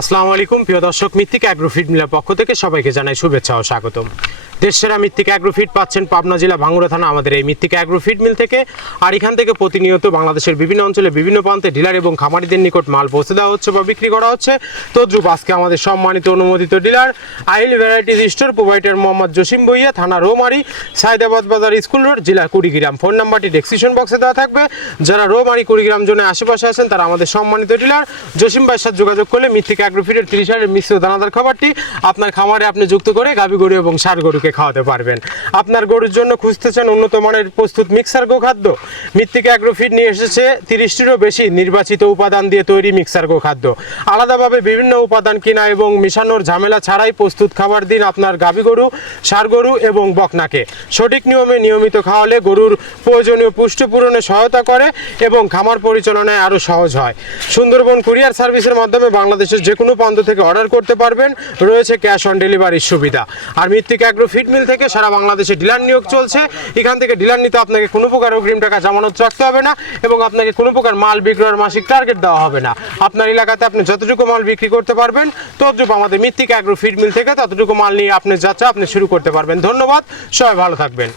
আসসালামু আলাইকুম প্রিয় দর্শক, মৃত্তিকা অ্যাগ্রোফিড মিলের পক্ষ থেকে সবাইকে জানাই শুভেচ্ছা ও স্বাগতম। দেশসেরা মৃত্তিকা অ্যাগ্রোফিড পাচ্ছেন পাবনা জেলা ভাঙ্গুড়া থানা আমাদের এই মৃত্তিকা অ্যাগ্রোফিড মিল থেকে। আর এখান থেকে প্রতিনিয়ত বাংলাদেশের বিভিন্ন অঞ্চলে বিভিন্ন প্রান্তে ডিলার এবং খামারিদের নিকট মাল পৌঁছে দেওয়া হচ্ছে বা বিক্রি করা হচ্ছে। তদ্রুপ আজকে আমাদের সম্মানিত অনুমোদিত dealer Ahil varieties store provider Mohammad Jasim Bhuiyan, থানা রৌমারী, সাইদাবাদ বাজার, স্কুল রোড, জেলা কুড়িগ্রাম। ফোন নাম্বারটি ডেসক্রিপশন বক্সে দেওয়া থাকবে। যারা রৌমারী কুড়িগ্রাম জোনের আশেপাশে আছেন তারা আমাদের সম্মানিত ডিলার জসিম ভাইয়ের সাথে যোগাযোগ করলে মৃত্তিকা অ্যাগ্রোফিডের 30 মিশ্র দানাদার খাবারটি আপনার খামারে আপনি যুক্ত করে গাভী গরু এবং ষাঁড় গরুকে খাওয়াতে পারবেন। আপনার গরুর জন্য খুঁজতেছেন উন্নত মানের প্রস্তুত মিক্সার গোখাদ্য, মৃত্তিকা অ্যাগ্রোফিড নিয়ে এসেছে 30টিরও বেশি নির্বাচিত উপাদান দিয়ে তৈরি মিক্সার গোখাদ্য। আলাদাভাবে বিভিন্ন উপাদান কিনা এবং মিশানোর ঝামেলা ছাড়াই প্রস্তুত খাবার দিন আপনার গাভী গরু, ষাঁড় গরু এবং বকনাকে। সঠিক নিয়মে নিয়মিত খাওয়ালে গরুর প্রয়োজনীয় পুষ্টি পূরণে সহায়তা করে এবং খামার পরিচালনায় আরও সহজ হয়। সুন্দরবন কুরিয়ার সার্ভিসের মাধ্যমে বাংলাদেশের যে কোনো প্রান্ত থেকে অর্ডার করতে পারবেন, রয়েছে ক্যাশ অন ডেলিভারির সুবিধা। আর মৃত্তিকা অ্যাগ্রোফিড মিল থেকে সারা বাংলাদেশে ডিলার নিয়োগ চলছে। এখান থেকে ডিলার নিতে আপনাকে কোনো প্রকার অগ্রিম টাকা জামানত রাখতে হবে না এবং আপনাকে কোনো প্রকার মাল বিক্রয়ের মাসিক টার্গেট দেওয়া হবে না। আপনার এলাকাতে আপনি যতটুকু মাল বিক্রি করতে পারবেন ততটুকু আমাদের মৃত্তিকা অ্যাগ্রোফিড মিল থেকে ততটুকু মাল নিয়ে আপনি যাত্রা আপনি শুরু করতে পারবেন। ধন্যবাদ, সবাই ভালো থাকবেন।